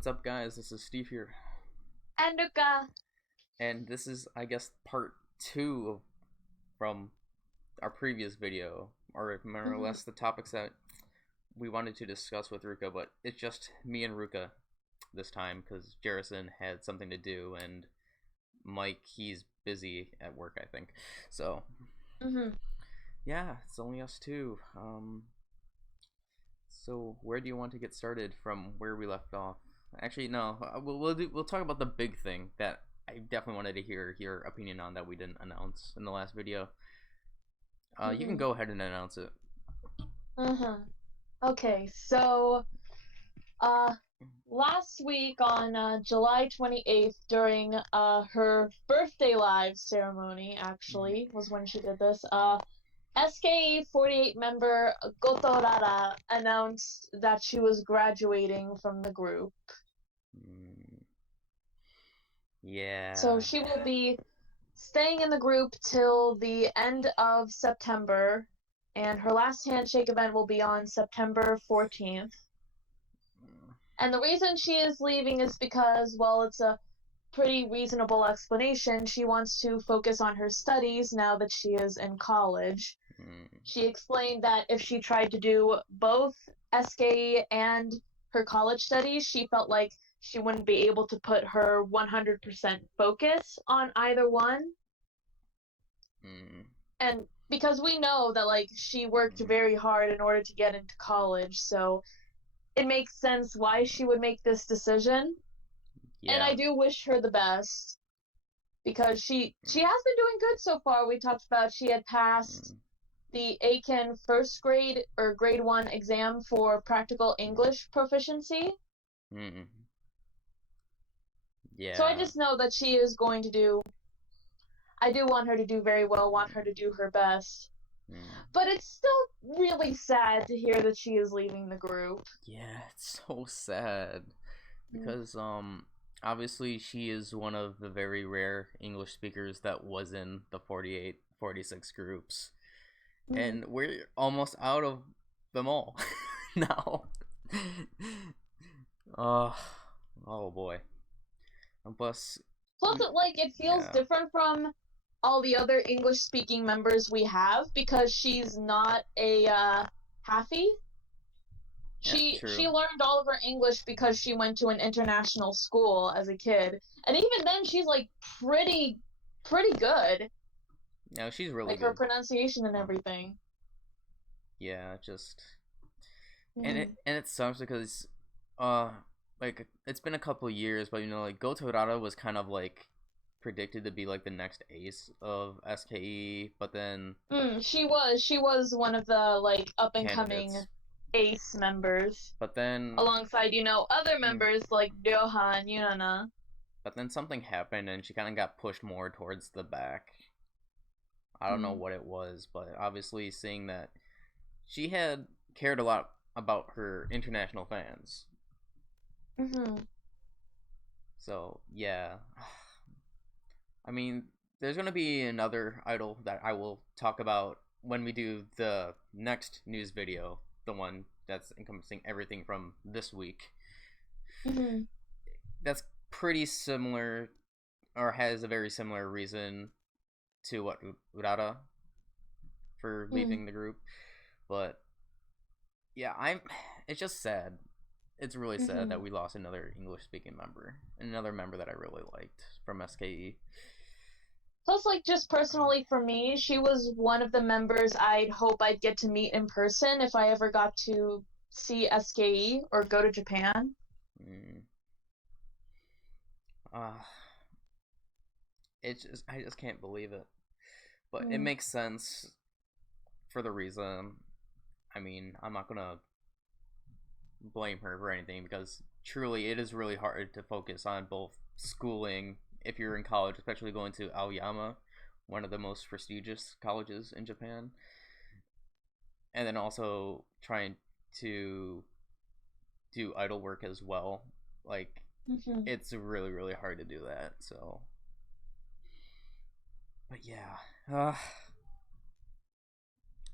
What's up, guys? This is Steve here, And Ruka. and this is, I guess, part two from our previous video, or more or hmm less the topics that we wanted to discuss with Ruka, but it's just me and Ruka this time because Jerison had something to do, and Mike, he's busy at work, I think. So, hmm yeah, it's only us two. So where do you want to get started from where we left off? Actually, no. We'll talk about the big thing that I definitely wanted to hear your opinion on that we didn't announce in the last video. You can hmm go ahead and announce it. hmm Okay, so uh last week on July 28th during her birthday live ceremony actually was when she did this. SKE 48 member Goto Rara announced that she was graduating from the group. Mm, So yeah. she will be staying in the group till the end of September, and her last handshake event will be on September 14th. And the reason she is leaving is because, well, it's a pretty reasonable explanation. She wants to focus on her studies now that she is in college. Mm, She explained that if she tried to do both SKE and her college studies, she felt like she wouldn't be able to put her 100% focus on either one. mm, And because we know that like she worked mm, very hard in order to get into college, so it makes sense why she would make this decision. And yeah. I do wish her the best because she has been doing good so far. We talked about she had passed Mm, the AKN first grade or grade 1 exam for practical English proficiency. mm, So I yeah. just know that she is going to do, I do want her to do very well, want her Mm, to do her best. mm. But it's still really sad to hear that she is leaving the group. Yeah, it's so sad because obviously she is one of the very rare English speakers that was in the 48, 46 groups, Mm-hmm. and we're almost out of them all now. uh, oh boy. And plus, Plus, it feels yeah, different from all the other English speaking members we have because she's not a halfie. yeah, She true. learned all of her English because she went to an international school as a kid, and even then she's like pretty good, No, she's really like her good. pronunciation and Um, everything. yeah, just and Mm-hmm. it sucks because uh like it's been a couple years, but like Goto Rara was kind of like predicted to be like the next ace of SKE, but then She was one of the like up and coming candidates. ace members But then alongside other mm, members like Ryohan, Yunana. but then something happened and she kind of got pushed more towards the back. I don't know what it was, but obviously seeing that she had cared a lot about her international fans. Mm-hmm. So, yeah. I mean, there's going to be another idol that I will talk about when we do the next news video, the one that's encompassing everything from this week. Mm-hmm. That's pretty similar, or has a very similar reason to what Urara for Mm-hmm. leaving the group. But yeah, I'm. It's just sad. It's really sad Mm-hmm. that we lost another English speaking member, another member that I really liked from SKE. Plus, like, just personally for me, she was one of the members I'd hope I'd get to meet in person if I ever got to see SKE or go to Japan. Mm. Uh, it's just I just can't believe it. But it Mm. makes sense for the reason. I mean, I'm not gonna blame her for anything because truly it is really hard to focus on both schooling if you're in college, especially going to Aoyama, one of the most prestigious colleges in Japan, and then also trying to do idol work as well. Like Mm-hmm. it's really really hard to do that. So, but yeah,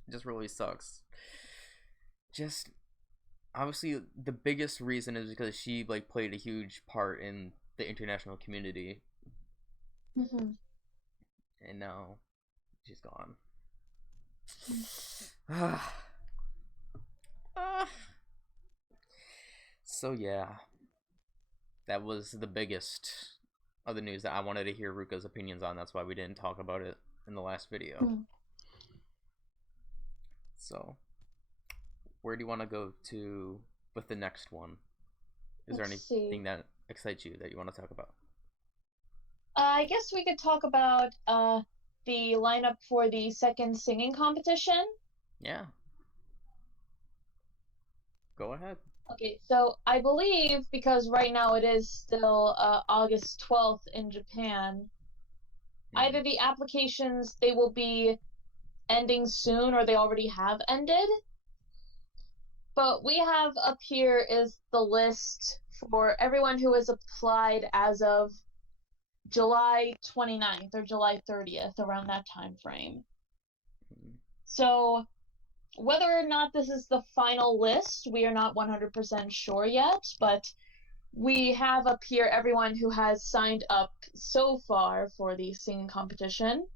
it just really sucks. Just obviously the biggest reason is because she like played a huge part in the international community, Mm-hmm. and now she's gone. So yeah, that was the biggest of the news that I wanted to hear Ruka's opinions on. That's why we didn't talk about it in the last video. Mm. So, where do you want to go to with the next one? Is there Let's see. anything that excites you that you want to talk about? I guess we could talk about the lineup for the second singing competition. Yeah, go ahead. Okay, so I believe because right now it is still August 12th in Japan, either the applications they will be ending soon or they already have ended. But we have up here is the list for everyone who has applied as of July 29th or July 30th, around that time frame. So whether or not this is the final list, we are not 100% sure yet, but we have up here everyone who has signed up so far for the singing competition.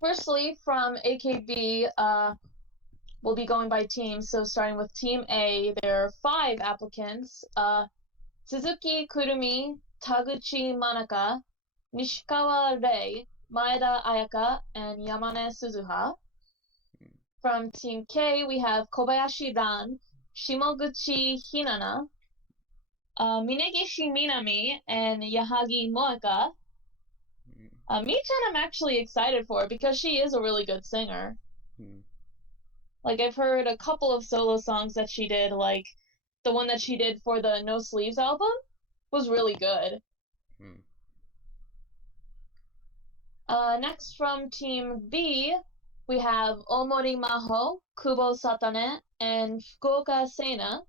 Firstly, from AKB, we'll be going by teams. So starting with Team A, there are 5 applicants. Suzuki Kurumi, Taguchi Manaka, Nishikawa Rei, Maeda Ayaka, and Yamane Suzuha. From Team K, we have Kobayashi Ran, Shimoguchi Hinana, Minegishi Minami, and Yahagi Moeka. Mii-chan I'm actually excited for because she is a really good singer. Like, I've heard a couple of solo songs that she did, like the one that she did for the No Sleeves album was really good. Next from Team B, we have Omori Maho, Kubo Satane, and Fukuoka Sena.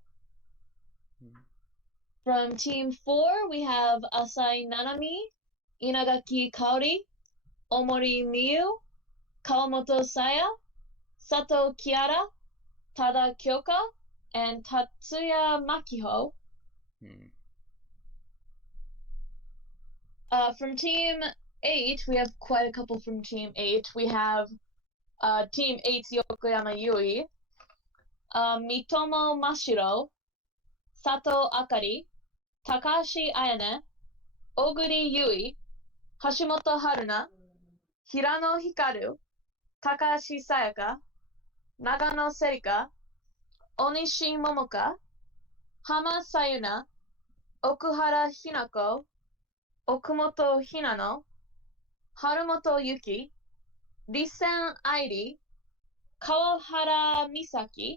From Team 4, we have Asai Nanami, Inagaki Kaori, Omori Miyu, Kawamoto Saya, Sato Kiara, Tada Kyoka, and Tatsuya Makiho. From Team 8, we have quite a couple from Team 8. We have Team 8's Yokoyama Yui, Mitomo Mashiro, Sato Akari, Takashi Ayane, Oguri Yui, Hashimoto Haruna, Hirano Hikaru, Takashi Sayaka, Nagano Serika, Onishi Momoka, Hama Sayuna, Okuhara Hinako, Okumoto Hinano, Harumoto Yuki, Risen Airi, Kawahara Misaki,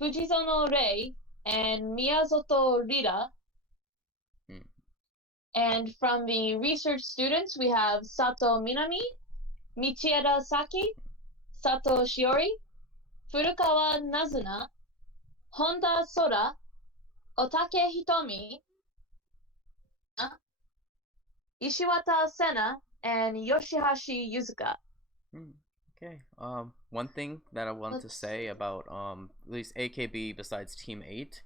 Fujizono Rei, and Miyazoto Rira. And from the research students, we have Sato Minami, Michieda Saki, Sato Shiori, Furukawa Nazuna, Honda Sora, Otake Hitomi, Ishiwata Sena, and Yoshihashi Yuzuka. Okay. One thing that I want to say about at least AKB besides Team 8,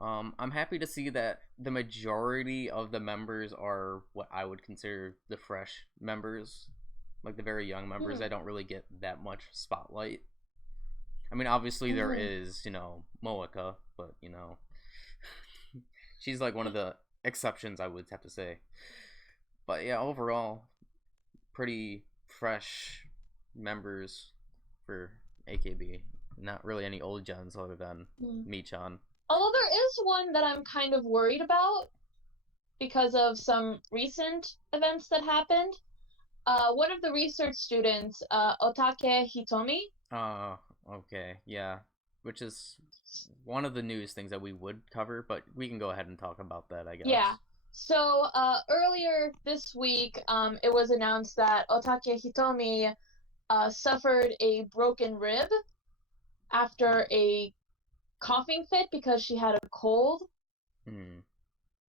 I'm happy to see that the majority of the members are what I would consider the fresh members, like the very young members that don't really get that much spotlight. I mean, obviously there is, Moeka, but she's like one of the exceptions, I would have to say. But yeah, overall, pretty fresh members for AKB. Not really any old gens other than Mii-chan. Although there is one that I'm kind of worried about because of some recent events that happened. One of the research students, Otake Hitomi. Okay, yeah. Which is one of the news things that we would cover, but we can go ahead and talk about that, I guess. Yeah. So, earlier this week, it was announced that Otake Hitomi suffered a broken rib after a coughing fit because she had a cold.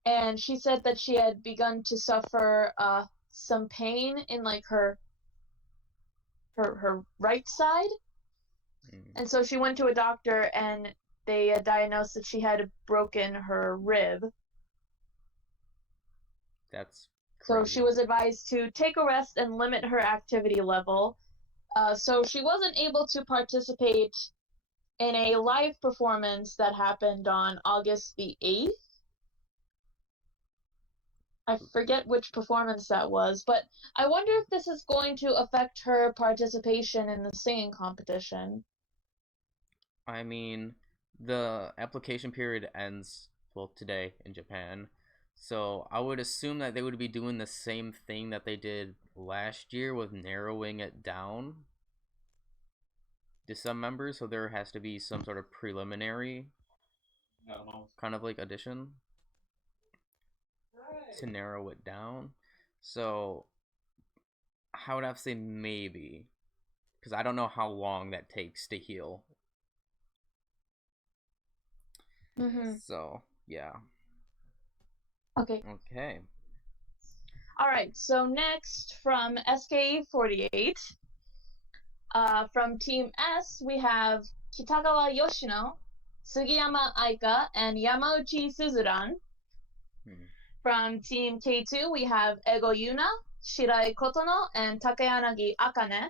And she said that she had begun to suffer some pain in like her right side. And so she went to a doctor and they diagnosed that she had broken her rib. That's so crazy. she was advised to take a rest and limit her activity level. So she wasn't able to participate in a live performance that happened on August the 8th. I forget which performance that was, but I wonder if this is going to affect her participation in the singing competition. I mean, the application period ends, well, today in Japan. So I would assume that they would be doing the same thing that they did last year with narrowing it down to some members. So there has to be some sort of preliminary kind of like addition to narrow it down. So I would have to say maybe, because I don't know how long that takes to heal. So yeah. Okay. Okay. All right. So next from SKE48, from Team S we have Kitagawa Yoshino, Sugiyama Aika, and Yamauchi Suzuran. From Team K2 we have Ego Yuna, Shirai Kotono, and Takayanagi Akane.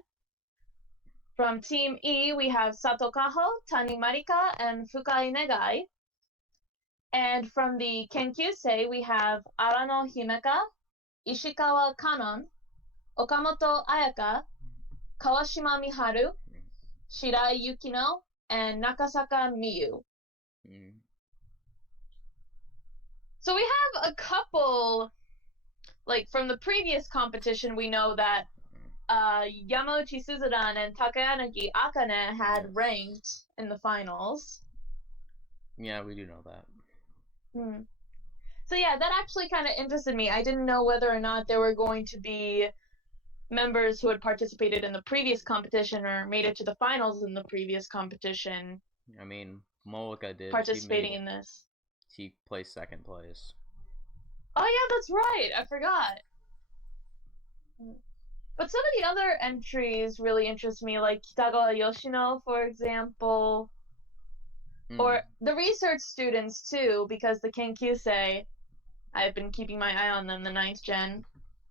From Team E we have Sato Kaho, Tani Marika, and Fukai Negai. And from the Kenkyusei we have Arano Himeka, Ishikawa Kanon, Okamoto Ayaka, Kawashima Miharu, Shirai Yukino, and Nakasaka Miyu. So we have a couple, like from the previous competition, we know that Yamauchi Suzuran and Takayanagi Akane had ranked in the finals. Yeah, we do know that. So yeah, that actually kind of interested me. I didn't know whether or not there were going to be members who had participated in the previous competition or made it to the finals in the previous competition. I mean, Molika did. Participating in this. She placed second place. Oh yeah, that's right. I forgot. But some of the other entries really interest me, like Kitagawa Yoshino, for example. Or the research students too, because the Kenkyusei, I've been keeping my eye on them, the 9th gen.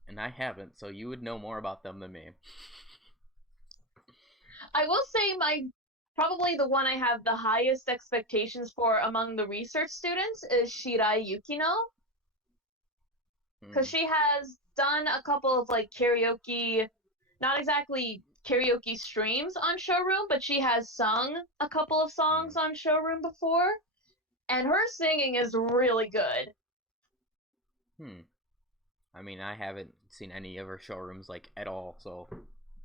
And I haven't, so you would know more about them than me. I will say probably the one I have the highest expectations for among the research students is Shirai Yukino. Because she has done a couple of like karaoke, not exactly karaoke streams on Showroom, but she has sung a couple of songs on Showroom before, and her singing is really good. I mean, I haven't seen any of her showrooms like at all, so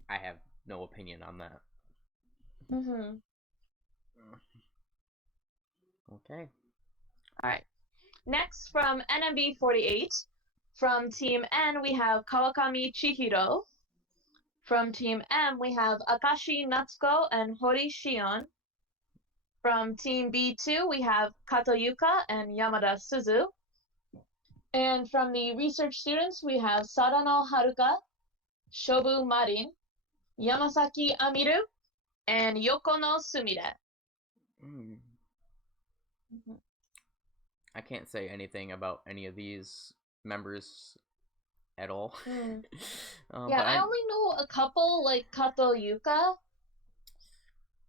I have no opinion on that. Okay. All right. Next from NMB48, from Team N we have Kawakami Chihiro. From Team M we have Akashi Natsuko and Hori Shion. From Team B2 we have Kato Yuka and Yamada Suzu. And from the research students we have Sadano Haruka, Shobu Marin, Yamasaki Amiru, and Yokono Sumire. I can't say anything about any of these members at all. Yeah, I only know a couple, like Kato Yuka.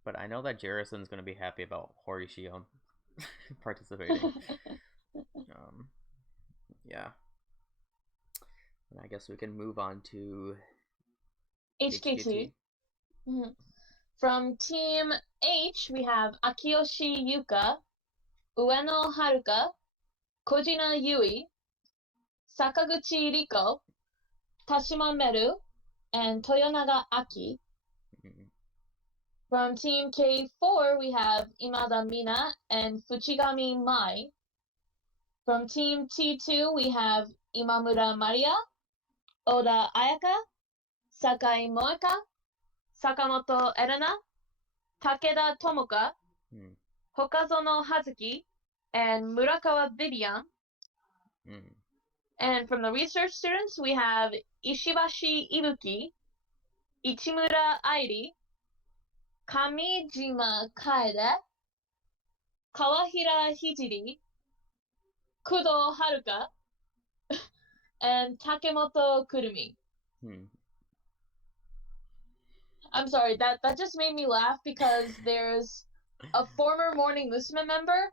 But I know that Jerrison's going to be happy about Hori Shion participating. Yeah. And I guess we can move on to HKT. From Team H, we have Akiyoshi Yuka, Ueno Haruka, Kojina Yui, Sakaguchi Riko, Tashima Meru, and Toyonaga Aki. From Team K4, we have Imada Mina and Fuchigami Mai. From Team T2, we have Imamura Maria, Oda Ayaka, Sakai Moeka, Sakamoto Erina, Takeda Tomoka, Hokazono Hazuki, and Murakawa Vivian. And from the research students, we have Ishibashi Ibuki, Ichimura Airi, Kamijima Kaede, Kawahira Hijiri, Kudo Haruka, and Takemoto Kurumi. I'm sorry, that just made me laugh because there's a former Morning Musume member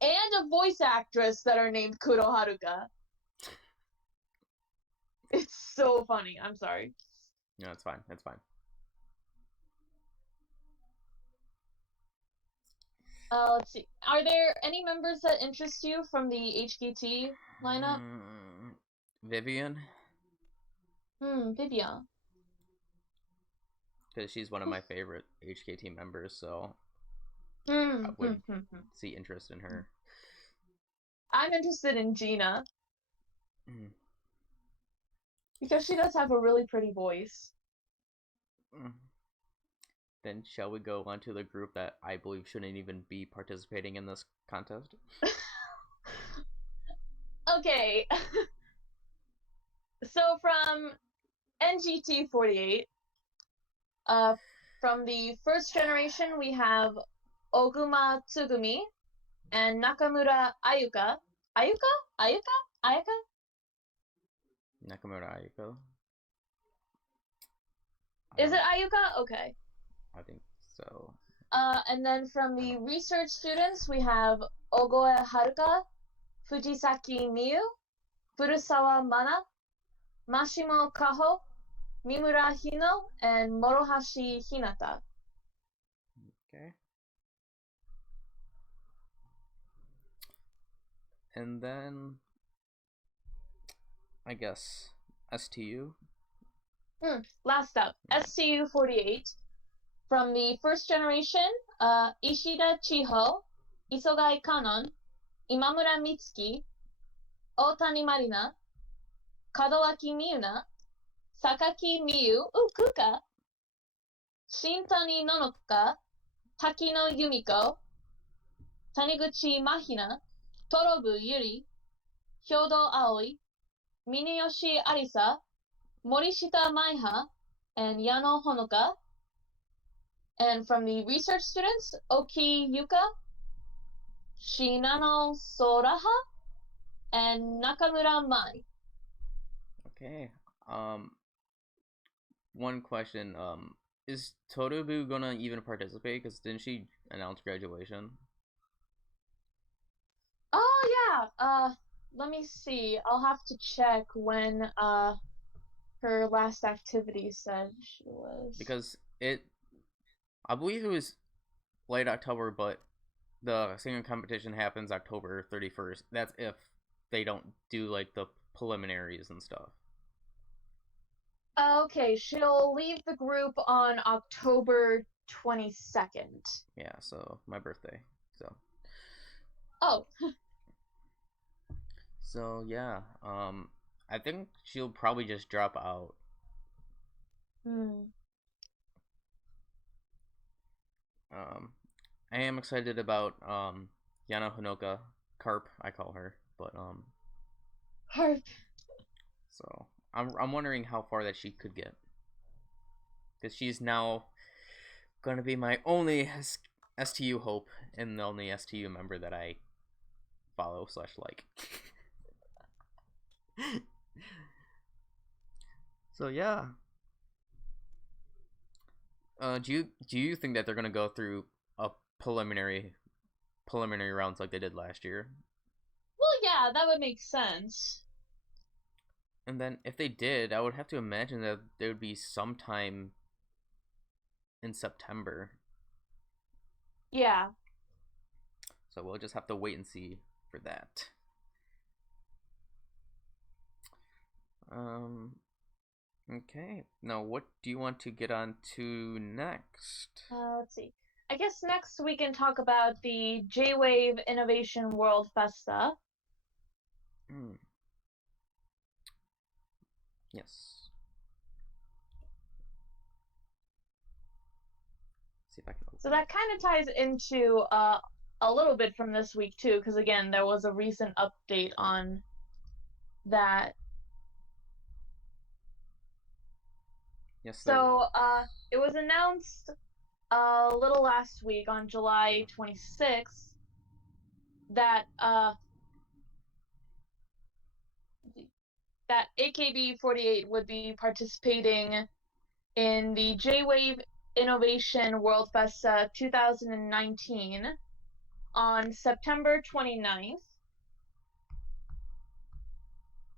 and a voice actress that are named Kudo Haruka. It's so funny. I'm sorry. No, it's fine. It's fine. Let's see. Are there any members that interest you from the HKT lineup? Vivian. Vivian. Because she's one of my favorite HKT members, so I would see interest in her. I'm interested in Gina. Because she does have a really pretty voice. Then shall we go on to the group that I believe shouldn't even be participating in this contest? Okay. So from NGT48, from the first generation we have Oguma Tsugumi and Nakamura Ayuka. Ayuka? Nakamura Ayuko. Is it Ayuka? Okay. I think so. And then from the research students, we have Ogoe Haruka, Fujisaki Miyu, Furusawa Mana, Mashimo Kaho, Mimura Hino, and Morohashi Hinata. Okay. And then, I guess, STU? Last up, STU48. From the first generation, Ishida Chiho, Isogai Kanon, Imamura Mitsuki, Otani Marina, Kadowaki Miyuna, Sakaki Miyu, Kuka, Shintani Nonoka, Takino Yumiko, Taniguchi Mahina, Torobu Yuri, Hyodo Aoi, Minayoshi Arisa, Morishita Maiha, and Yano Honoka. And from the research students, Oki Yuka, Shinano Soraha, and Nakamura Mai. Okay. One question. Is Torubu gonna even participate? Because didn't she announce graduation? Oh yeah. Let me see. I'll have to check when her last activity said she was. Because I believe it was late October, but the singing competition happens October 31st. That's if they don't do like the preliminaries and stuff. Okay, she'll leave the group on October 22nd. Yeah, so my birthday. So. Oh. So yeah, I think she'll probably just drop out. I am excited about Yano Honoka, Carp, I call her, but Carp. So I'm wondering how far that she could get, because she's now gonna be my only STU hope and the only STU member that I follow / like. So yeah. Do you think that they're gonna go through a preliminary rounds like they did last year? Well, yeah, that would make sense. And then if they did, I would have to imagine that there would be sometime in September. Yeah. So we'll just have to wait and see for that. Okay. Now, what do you want to get on to next? Let's see. I guess next we can talk about the J-Wave Innovation World Festa. Yes. See if I can open So that kind of ties into a little bit from this week too, because again, there was a recent update on that. Yes. So it was announced a little last week on July 26th that that AKB48 would be participating in the J-Wave Innovation World Fest 2019 on September 29th.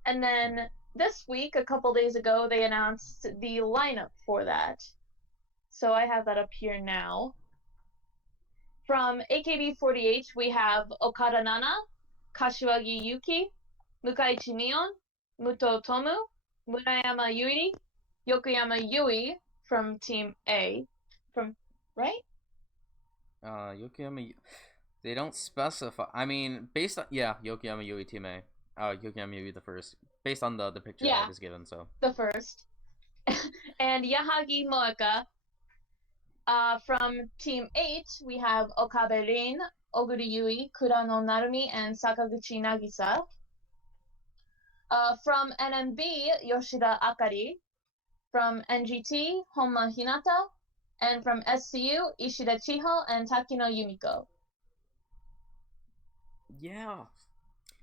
And then this week, a couple days ago, they announced the lineup for that. So I have that up here now. From AKB48, we have Okada Nana, Kashiwagi Yuki, Mukaichi Mion, Muto Tomu, Murayama Yuri, Yokoyama Yui from Team A. Right? Yokoyama. They don't specify. I mean, based on Yokoyama Yui Team A. Yokoyama Yui the first, based on the picture that I was given. So the first, and Yahagi Moeka. From Team 8, we have Okabe Rin, Oguri Yui, Kurano Narumi, and Sakaguchi Nagisa. From NMB, Yoshida Akari. From NGT, Honma Hinata. And from SCU, Ishida Chiho and Takino Yumiko. Yeah.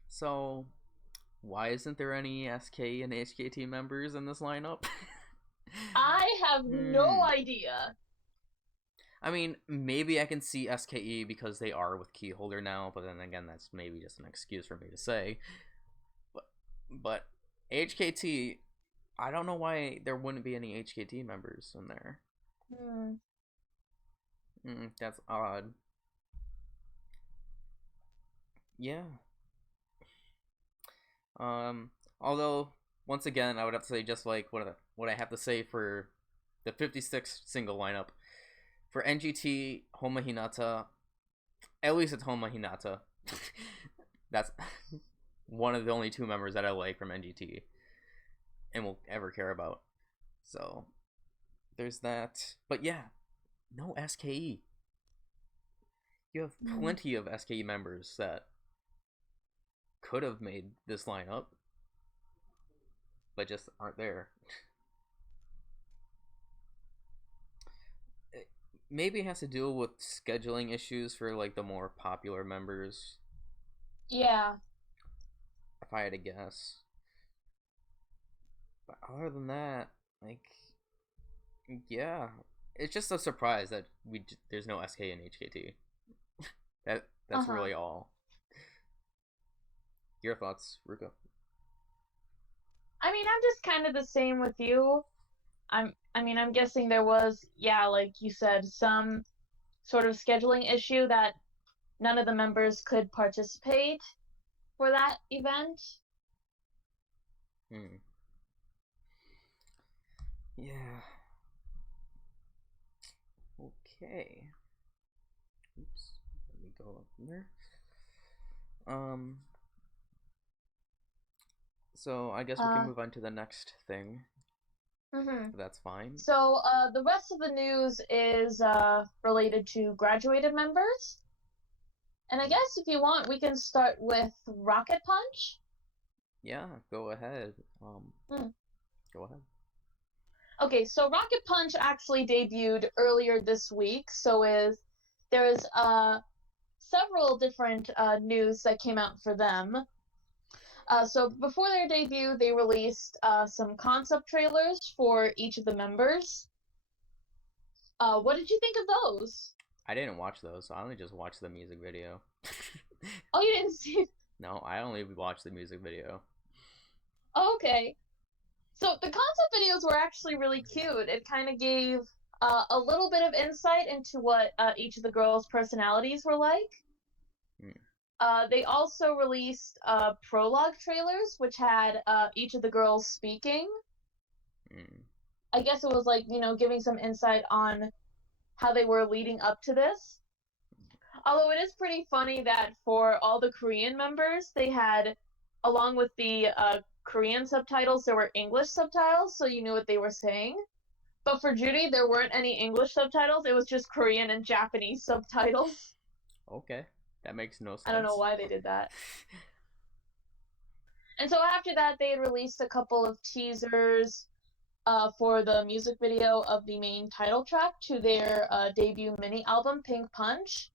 So, why isn't there any SK and HKT members in this lineup? I have no idea. I mean, maybe I can see SKE because they are with Keyholder now, but then again, that's maybe just an excuse for me to say. But HKT, I don't know why there wouldn't be any HKT members in there. That's odd. Yeah. Although once again, I would have to say just like what I have to say for the 56 single lineup for NGT Honma Hinata. At least it's Honma Hinata. That's one of the only two members that I like from NGT and will ever care about. So there's that. But yeah, no SKE. You have plenty of SKE members that could have made this lineup, but just aren't there. Maybe it has to do with scheduling issues for like the more popular members. Yeah. If I had to guess. But other than that, like, yeah, it's just a surprise that there's no SK in HKT. That's really all. Your thoughts, Ruka? I mean, I'm just kind of the same with you. I'm guessing there was, like you said, some sort of scheduling issue that none of the members could participate for that event. Yeah. Okay. Oops. Let me go up there. So I guess we can move on to the next thing. That's fine. So the rest of the news is related to graduated members. And I guess if you want, we can start with Rocket Punch. Yeah, go ahead. Go ahead. Okay, so Rocket Punch actually debuted earlier this week. So there's several different news that came out for them. So before their debut, they released some concept trailers for each of the members. What did you think of those? I didn't watch those. I only just watched the music video. Oh, you didn't see? No, I only watched the music video. Okay. So the concept videos were actually really cute. It kind of gave a little bit of insight into what each of the girls' personalities were like. They also released prologue trailers, which had each of the girls speaking. I guess it was like, giving some insight on how they were leading up to this. Although it is pretty funny that for all the Korean members, they had, along with the Korean subtitles, there were English subtitles, so you knew what they were saying. But for Judy, there weren't any English subtitles. It was just Korean and Japanese subtitles. Okay. That makes no sense. I don't know why they did that. And so after that, they had released a couple of teasers for the music video of the main title track to their debut mini album, Pink Punch,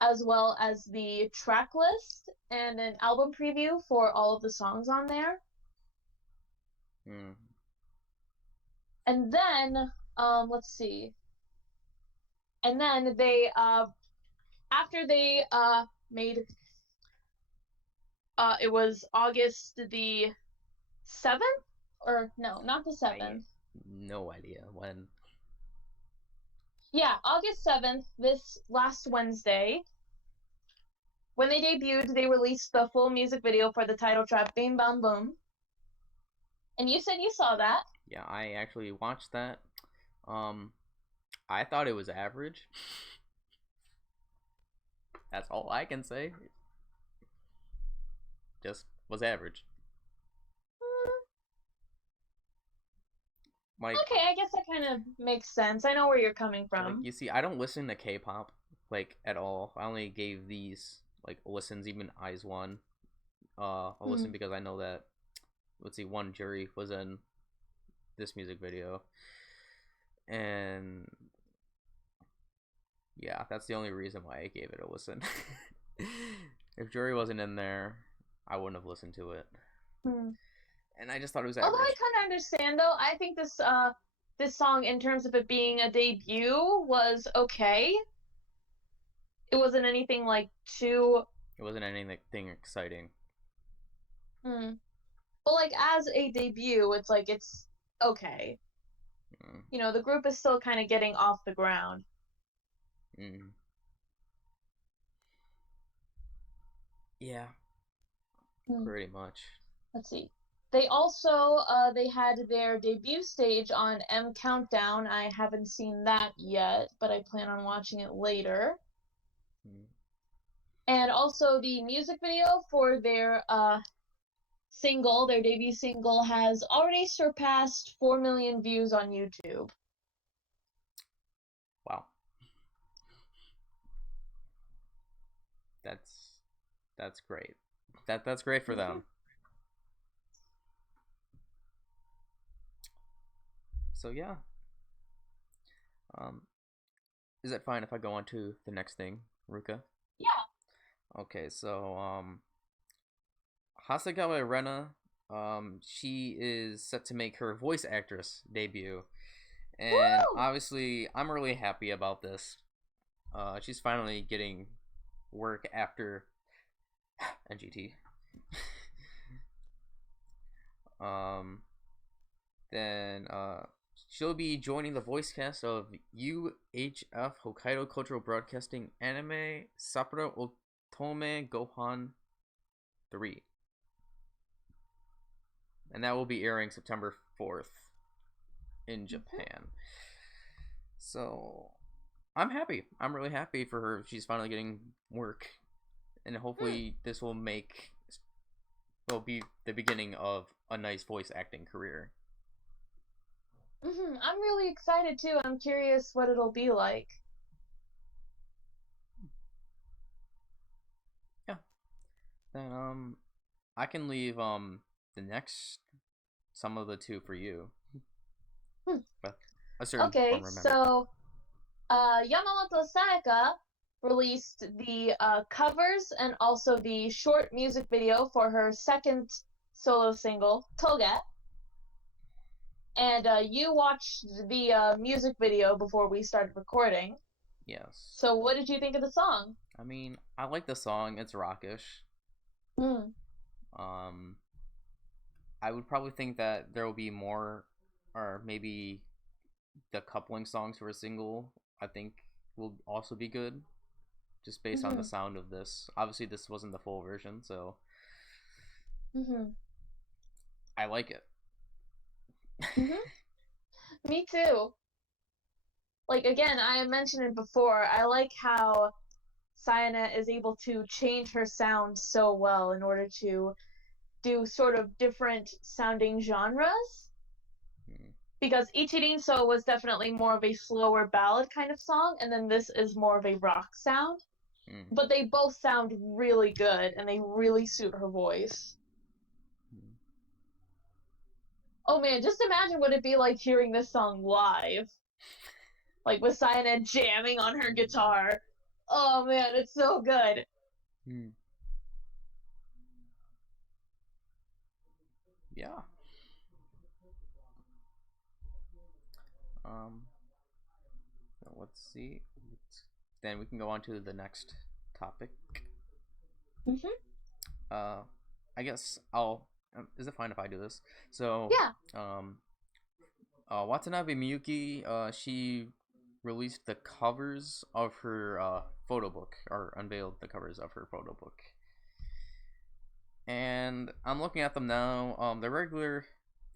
as well as the track list and an album preview for all of the songs on there. And then, let's see. And then they, after they made, it was August the 7th? Or, no, not the 7th. No idea when. Yeah, August 7th, this last Wednesday. When they debuted, they released the full music video for the title track, Bing Bam Boom. And you said you saw that. Yeah, I actually watched that. I thought it was average. That's all I can say. Just was average. Like, okay, I guess that kind of makes sense. I know where you're coming from. Like, you see, I don't listen to K-pop like at all. I only gave these like listens, even Eyes One. I'll listen because I know that. Let's see, One Jury was in this music video, and yeah, that's the only reason why I gave it a listen. If Jury wasn't in there, I wouldn't have listened to it. And I just thought it was average. Although I kind of understand, though, I think this song, in terms of it being a debut, was okay. It wasn't anything like too. It wasn't anything exciting. But like as a debut, it's like it's okay. You know, the group is still kind of getting off the ground. Yeah. Pretty much. Let's see. They also they had their debut stage on M Countdown. I haven't seen that yet, but I plan on watching it later. And also the music video for their single, their debut single, has already surpassed 4 million views on YouTube. Wow. That's great. That's great for them. So yeah. Is it fine if I go on to the next thing, Ruka? Yeah. Okay, so Hasegawa Rena, she is set to make her voice actress debut. And obviously I'm really happy about this. She's finally getting work after NGT. Then she'll be joining the voice cast of UHF Hokkaido Cultural Broadcasting anime Sapura Otome Gohan 3. And that will be airing September 4th in Japan. So I'm happy. I'm really happy for her. She's finally getting work. And hopefully this will be the beginning of a nice voice acting career. I'm really excited too. I'm curious what it'll be like. Yeah. Then I can leave the next some of the two for you. But okay, so Yamamoto Sayaka released the covers and also the short music video for her second solo single, Toge. And you watched the music video before we started recording. Yes. So what did you think of the song? I mean, I like the song. It's rockish. I would probably think that there will be more, or maybe the coupling songs for a single, I think, will also be good. Just based on the sound of this. Obviously, this wasn't the full version, so I like it. Me too. Like, again, I mentioned it before, I like how Sayana is able to change her sound so well in order to do sort of different sounding genres. Because Ichirinso was definitely more of a slower ballad kind of song, and then this is more of a rock sound. But they both sound really good, and they really suit her voice. Oh man, just imagine what it'd be like hearing this song live. Like with Cyanide jamming on her guitar. Oh man, it's so good. Hmm. Yeah. Um. So let's see. Then we can go on to the next topic. Hmm. Uh, I guess I'll. Is it fine if I do this? So, Yeah. Watanabe Miyuki, she released the covers of her photo book, or unveiled the covers of her photo book. And I'm looking at them now. The regular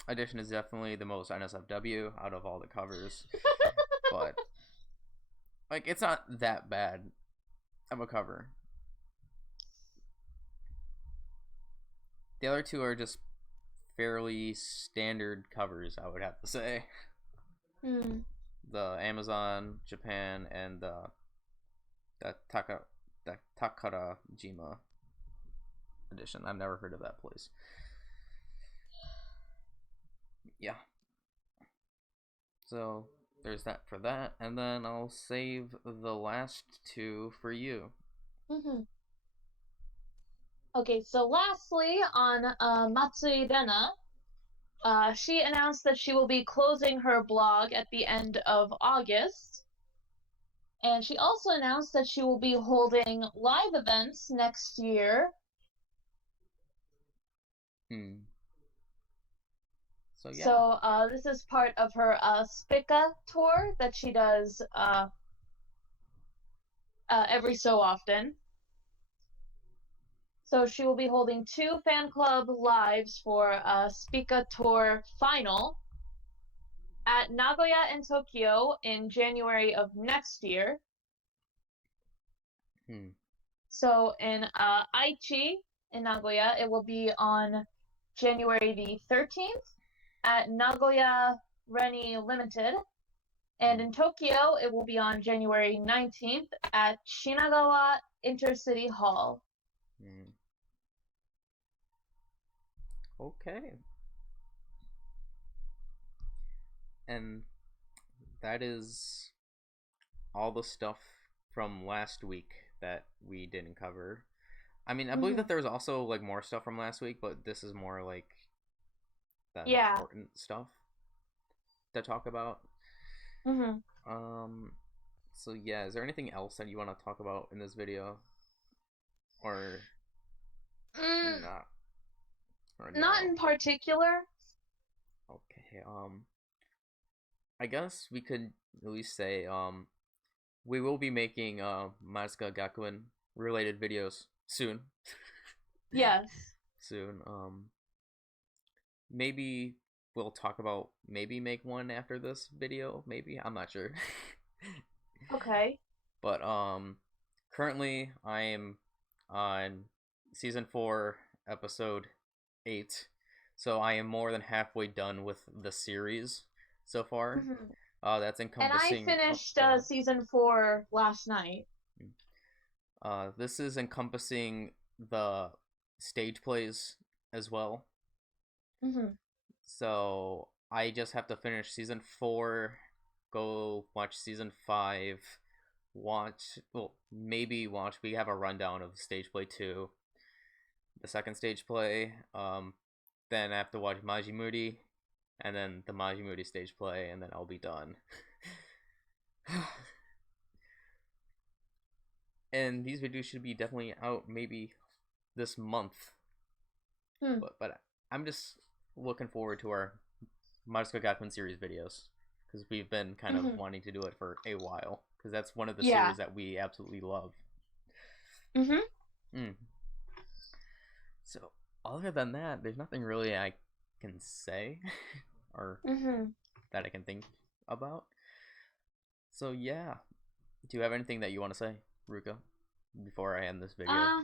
edition is definitely the most NSFW out of all the covers, but like it's not that bad of a cover. The other two are just fairly standard covers, I would have to say. Hmm. The Amazon Japan and the Takarajima edition. I've never heard of that place. Yeah. So there's that for that, and then I'll save the last two for you. Hmm. Okay, so lastly on Matsui Rena, she announced that she will be closing her blog at the end of August. And she also announced that she will be holding live events next year. Hmm. So yeah. So this is part of her Spica tour that she does every so often. So she will be holding 2 fan club lives for Spica Tour Final at Nagoya and Tokyo in January of next year. Hmm. So in Aichi in Nagoya, it will be on January the 13th at Nagoya Reni Limited. And in Tokyo, it will be on January 19th at Shinagawa Intercity Hall. Hmm. Okay. And that is all the stuff from last week that we didn't cover. I mean, I believe that there was also like more stuff from last week, but this is more like the Yeah. important stuff to talk about. Mm-hmm. Um, so yeah, is there anything else that you want to talk about in this video, or not, or Not no? in particular. Okay. I guess we could at least say we will be making Mazuka Gakuen related videos soon. Yes. Soon. Maybe we'll talk about maybe make one after this video. Maybe I'm not sure. Okay. But currently I am on season 4, episode 8. So I am more than halfway done with the series so far. Mm-hmm. That's And I encompassing. Oh, finished go ahead. season 4 last night. This is encompassing the stage plays as well. Mm-hmm. So I just have to finish season 4, go watch season 5, watch, well, maybe watch. We have a rundown of stage play 2, the second stage play. Then I have to watch Majimuri, and then the Majimuri stage play, and then I'll be done. And these videos should be definitely out maybe this month. Hmm. But I'm just looking forward to our Marusuka Gakuen series videos because we've been kind of Mm-hmm. wanting to do it for a while because that's one of the Yeah. series that we absolutely love. Mm-hmm. Mm. So other than that, there's nothing really I can say or Mm-hmm. that I can think about. So yeah, do you have anything that you want to say, Ruka, before I end this video? Uh,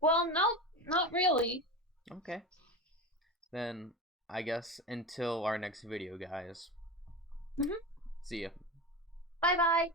well, no, not really. Okay, then I guess until our next video, guys. Mm-hmm. See ya. Bye-bye.